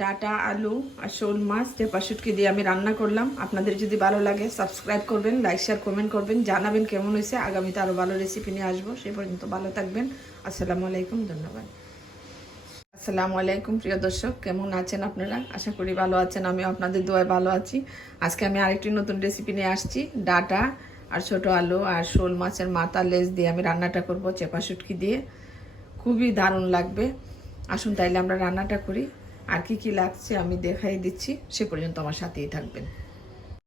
Data, আলু আর শোল মাছ চেপা শুটকি দিয়ে আমি রান্না করলাম। আপনাদের যদি ভালো লাগে সাবস্ক্রাইব করবেন লাইক শেয়ার কমেন্ট করবেন, জানাবেন কেমন হয়েছে। আগামীতে আরও ভালো রেসিপি নিয়ে আসব। সে পর্যন্ত ভালো থাকবেন। আসসালামু আলাইকুম, ধন্যবাদ। আসসালামু আলাইকুম, প্রিয় দর্শক, কেমন আছেন আপনারা? আশা করি ভালো আছেন আমি আপনাদের দোয়ায় ভালো আছি। আজকে আমি আরেকটি নতুন রেসিপি নিয়ে আসছি, ডাটা আর ছোট আলু আর শোল মাছের মাথা লেজ দিয়ে আমি রান্নাটা করব চেপা শুটকি দিয়ে। খুবই দারুণ লাগবে। আসুন তাইলে আমরা রান্নাটা করি। আর কি কি লাগছে আমি দেখাই দিচ্ছি, সে পর্যন্ত আমার সাথেই থাকবেন।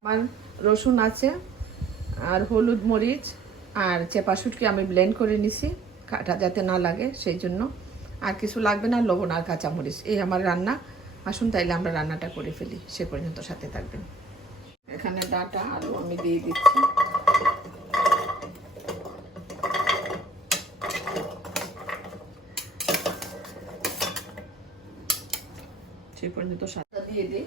আমার রসুন আছে, আর হলুদ মরিচ, আর চেপা শুটকি আমি ব্লেন্ড করে নিছি, কাটা যাতে না লাগে সেই জন্য। আর কিছু লাগবে না, লবণ আর কাঁচামরিচ, এই আমার রান্না। আসুন তাইলে আমরা রান্নাটা করে ফেলি, সে পর্যন্ত সাথে থাকবেন। এখানে ডাটা আলু আমি দিয়ে দিচ্ছি। সেই পর্যন্ত সাদা দিয়ে দিই।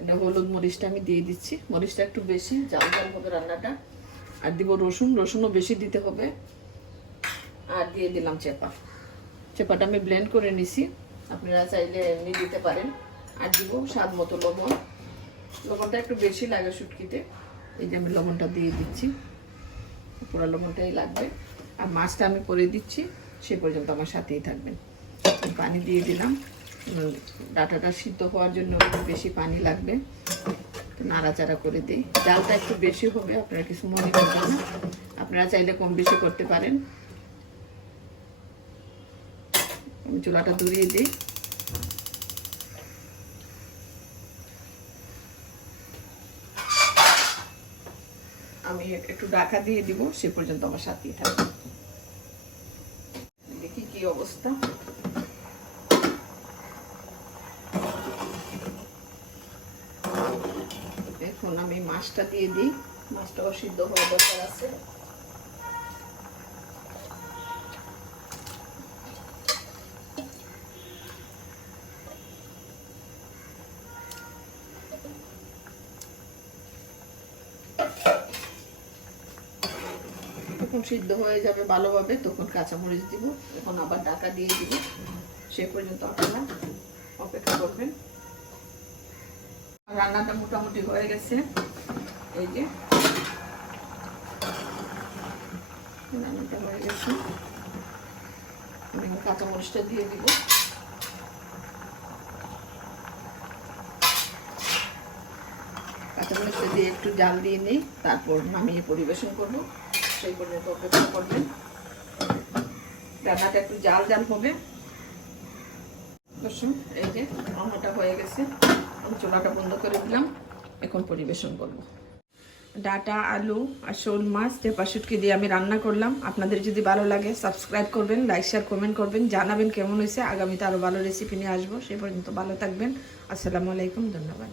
এটা হলুদ মরিচটা আমি দিয়ে দিচ্ছি। মরিচটা একটু বেশি জাল জাল হবে রান্নাটা। আর দিব রসুন, রসুনও বেশি দিতে হবে। আর দিয়ে দিলাম চেপা। চেপাটা আমি ব্লেন্ড করে নিছি। আপনারা চাইলে এমনি দিতে পারেন। আর দিব স্বাদ মতো লবণ। লবণটা একটু বেশি লাগে শুটকিতে। এই যে আমি লবণটা দিয়ে দিচ্ছি। পুরো লবণটাই লাগবে। আর মাছটা আমি করে দিচ্ছি। সে পর্যন্ত আমার সাথেই থাকবেন। পানি দিয়ে দিলাম। ডাটাটা সিদ্ধ হওয়ার জন্য বেশি পানি লাগবে। নাড়াচাড়া করে দিই। ডালটা একটু বেশি হবে, আপনারা কিছু মনে করবেন না। আপনারা চাইলে কম বেশি করতে পারেন। চুলাটা ধরিয়ে দিই। আমি একটু ডাকা দিয়ে দিব, সে পর্যন্ত আমার সাথেই থাকবে। দেখি কি অবস্থা। এখন আমি মাছটা দিয়ে দিই। মাছটাও সিদ্ধ হওয়া দরকার আছে। সিদ্ধ হয়ে যাবে ভালোভাবে, তখন কাঁচামরিচ দিব। এখন আবার ডাকা দিয়ে দিব। সে পর্যন্ত আপনারা অপেক্ষা করবেন। রান্নাটা মোটামুটি হয়ে গেছে। এই যে। রান্নাটা হয়ে গেছে। আমি কাঁচামরিচটা দিয়ে দিব। কাঁচামরিচটা দিয়ে একটু জাল দিয়ে নিই, তারপর নামিয়ে পরিবেশন করব। সেই পর্যন্ত অপেক্ষা করবেন। রান্নাটা একটু জাল জাল হবে। এই যে, রান্নাটা হয়ে গেছে। চুলাটা বন্ধ করে দিলাম। এখন পরিবেশন করব। ডাটা, আলু আর শোল মাছ পেপার দিয়ে আমি রান্না করলাম। আপনাদের যদি ভালো লাগে সাবস্ক্রাইব করবেন লাইক শেয়ার কমেন্ট করবেন। জানাবেন কেমন হয়েছে। আগামীতে আরও ভালো রেসিপি নিয়ে আসব। সেই পর্যন্ত ভালো থাকবেন। আসসালামু আলাইকুম, ধন্যবাদ।